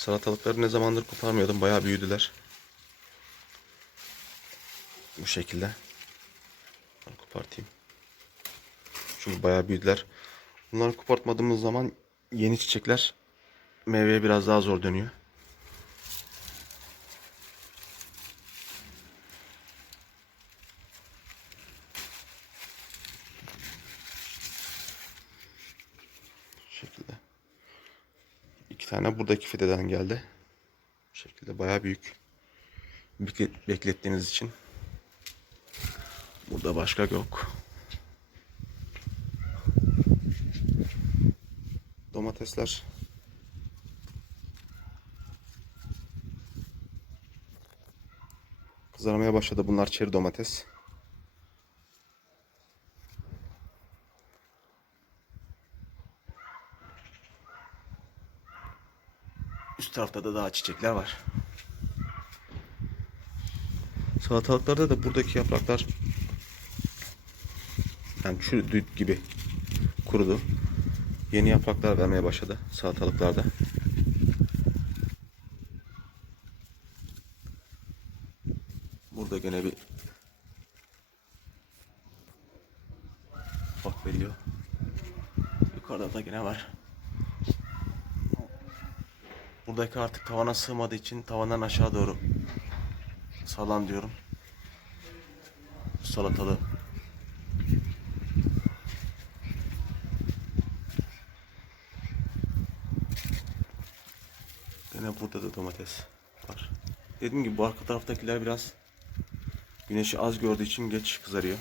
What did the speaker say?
Salatalıkları ne zamandır koparmıyordum. Bayağı büyüdüler. Bu şekilde. Ben kopartayım. Çünkü bayağı büyüdüler. Bunları kopartmadığımız zaman yeni çiçekler meyveye biraz daha zor dönüyor. Şekilde. Tane buradaki fideden geldi. Bu şekilde bayağı büyük. Bekle- Beklettiğiniz için. Burada başka yok. Domatesler. Kızarmaya başladı. Bunlar çeri domates. Üst tarafta da daha çiçekler var. Salatalıklarda da buradaki yapraklar yani çürüdü gibi kurudu. Yeni yapraklar vermeye başladı salatalıklarda. Burada gene bir bak veriyor. Yukarıda da gene var. Buradaki artık tavana sığmadığı için tavandan aşağı doğru salan diyorum. Salatalı. Gene burada da domates var. Dediğim gibi bu arka taraftakiler biraz güneşi az gördüğü için geç kızarıyor.